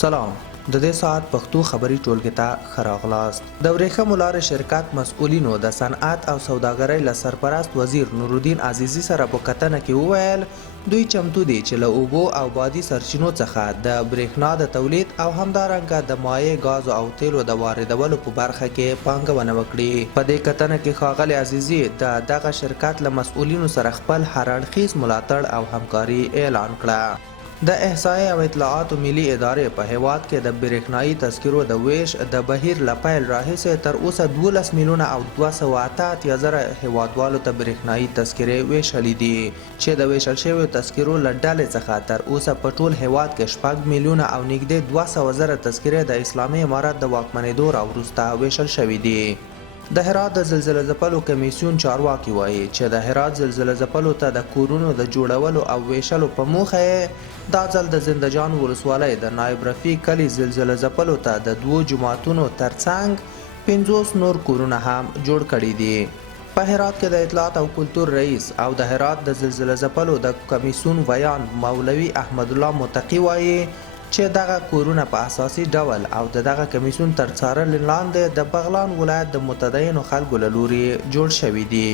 سلام. د دې ساعت پښتو خبري ټولګي ته ښه راغلاست. د ورېښمو لارې شرکت مسؤلینو د صنعت او سوداګرۍ له سرپرست وزیر نورالدین عزیزي سره په کتنه کې وویل دوی چمتو دي چې له اوبو او بادي سرچینو څخه د برېښنا د تولید او همدارنګه د مایع ګازو او تیلو د واردولو په برخه کې پانګونه وکړي. په دې کتنه کې ښاغلی عزیزي د دغه شرکت له مسؤلینو سره خپل هراړخیز ملاتړ او همکاري اعلان کړه. د احصایې او اطلاعاتو ملي ادارې په هیواد کې د برېښنایي تذکرو د ویش د بهیر له پیل راهیسې تر اوسه 12 میلیونه او 288 زره هیوادوالو ته برېښنایي تذکرې ویشلې دي چې د ویشل شویو تذکرو له ډلې څخه تر اوسه په ټول هیواد کې 6 میلیونه او نږدې 200 زره تذکرې د اسلامي امارت د واکمنېدو راوروسته ویشل شوي دي. د هرات د زلزله ځپلو کمیسیون چارواکي وایي چې د هرات زلزله ځپلو ته د کورونو د جوړولو او ویشلو په موخه یې دا ځل د زندهجان ولسوالۍ د نایب رفیق کلي زلزله ځپلو ته د 2 جوماتونو ترڅنګ 50 نور کورونه هم جوړ کړي دي. په هرات کې د اطلاعات او کلتور رئیس او د هرات د زلزله ځپلو د کمیسیون ویان مولوي احمد الله متقي وایي چې دغه کورونه په اساسي ډول او دغه کمیسیون تر څارنې لاندې د بغلان ولایت د متدینو خلکو له لوري جوړ شوي دي.